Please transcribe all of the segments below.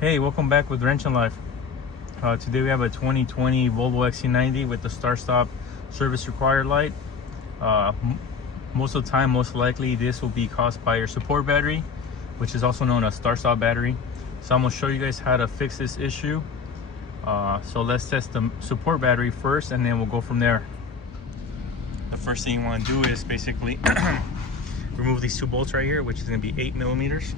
Hey, welcome back with Wrench and Life. Today we have a 2020 Volvo XC90 with the Start Stop service required light. Most of the time, most likely this will be caused by your support battery, which is also known as Start Stop battery. So I'm going to show you guys how to fix this issue. So let's test the support battery first, and then we'll go from there. The first thing you want to do is basically remove these two bolts right here, which is going to be 8 millimeters.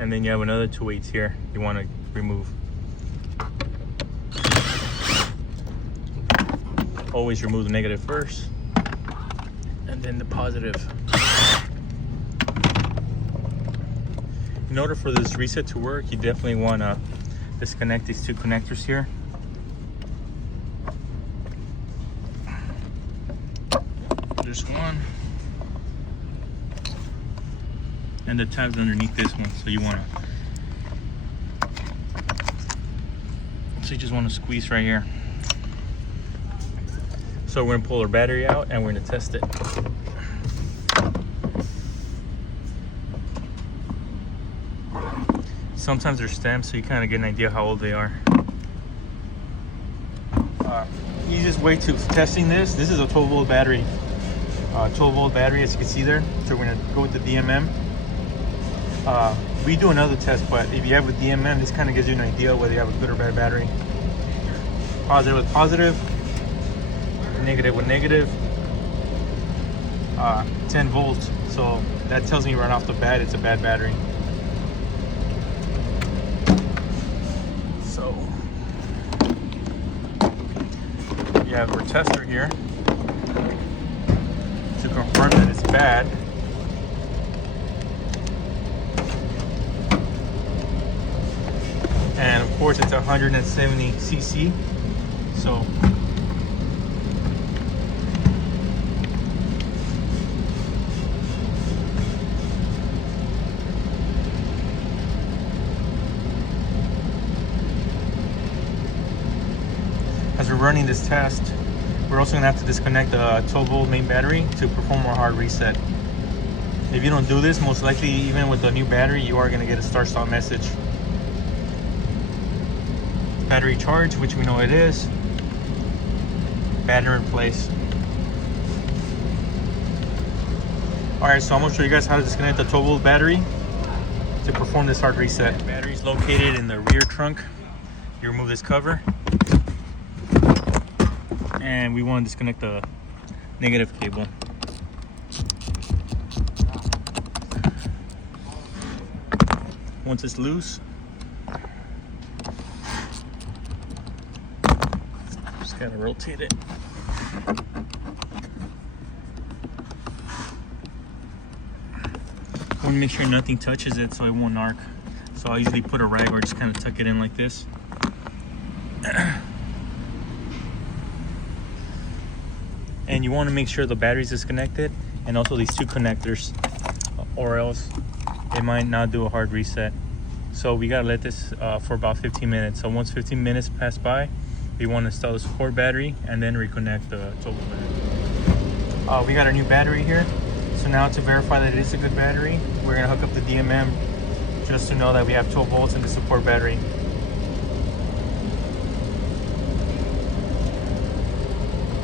And then you have another 2 weights here you want to remove. Always remove the negative first, and then the positive. In order for this reset to work, you definitely want to disconnect these two connectors here. There's one. And the tab's underneath this one, so you just want to squeeze right here. So we're gonna pull our battery out and we're gonna test it. Sometimes they're stems, so you kind of get an idea how old they are. Easiest way to testing this is a 12-volt battery. 12-volt battery, as you can see there. So we're gonna go with the DMM. We do another test, but if you have a DMM, this kind of gives you an idea whether you have a good or bad battery. Positive with positive, negative with negative. 10 volts, so that tells me right off the bat it's a bad battery. So you have our tester here to confirm that it's bad. And of course it's 170 cc, so as we're running this test, we're also going to have to disconnect the 12-volt main battery to perform a hard reset. If you don't do this, most likely even with the new battery, you are going to get a start-stop message. Battery charge, which we know it is. Battery in place. Alright, so I'm going to show you guys how to disconnect the 12-volt battery to perform this hard reset. The battery is located in the rear trunk. You remove this cover. And we want to disconnect the negative cable. Once it's loose, just gotta rotate it. I want to make sure nothing touches it so it won't arc. So I usually put a rag or just kind of tuck it in like this. And you want to make sure the battery's disconnected and also these two connectors, or else it might not do a hard reset. So we gotta let this for about 15 minutes. So once 15 minutes pass by, we want to install the support battery and then reconnect the 12-volt battery. We got our new battery here. So now to verify that it is a good battery, we're gonna hook up the DMM just to know that we have 12 volts in the support battery.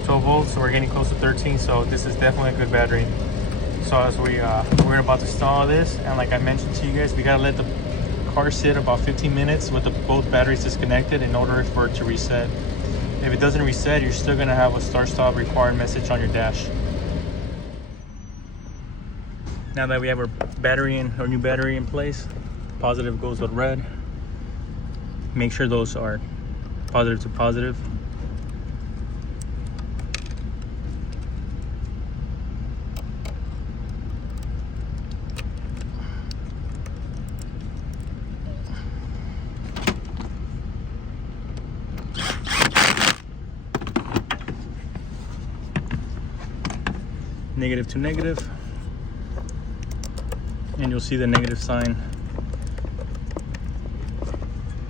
Volts, so we're getting close to 13, so this is definitely a good battery. So as we're about to install this, and like I mentioned to you guys, we gotta let the car sit about 15 minutes with both batteries disconnected in order for it to reset. If it doesn't reset, you're still gonna have a start stop required message on your dash. Now that we have our new battery in place, positive goes with red. Make sure those are positive to positive. Negative to negative, and you'll see the negative sign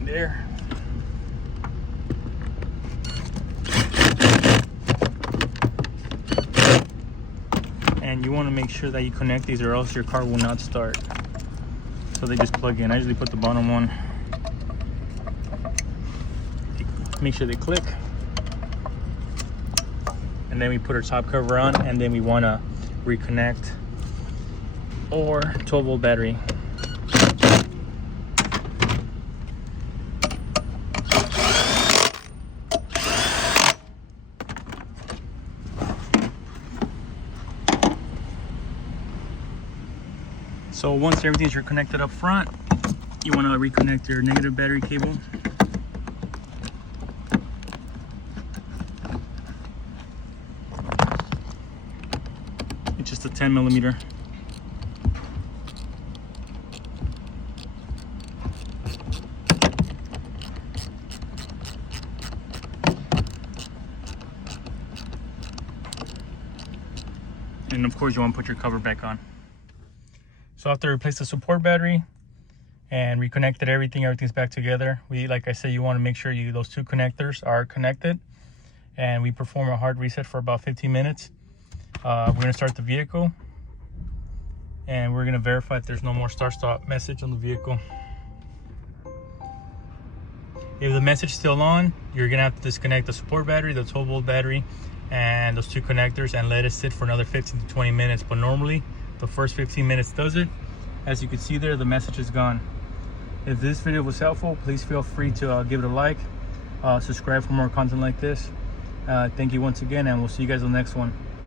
there. and you want to make sure that you connect these or else your car will not start. So they just plug in. I usually put the bottom one. Make sure they click. And then we put our top cover on, and then we want to reconnect or 12-volt battery. So once everything's reconnected up front, you want to reconnect your negative battery cable. It's just a 10mm. And of course you want to put your cover back on. So after we replace the support battery and reconnected everything's back together. Like I said, you want to make sure those two connectors are connected, and we perform a hard reset for about 15 minutes. We're going to start the vehicle, and we're going to verify if there's no more start stop message on the vehicle. If the message is still on, you're going to have to disconnect the support battery, the 12-volt battery, and those two connectors, and let it sit for another 15 to 20 minutes. But normally the first 15 minutes does it. As you can see there, the message is gone. If this video was helpful, please feel free to give it a like, subscribe for more content like this. Thank you once again, and we'll see you guys on the next one.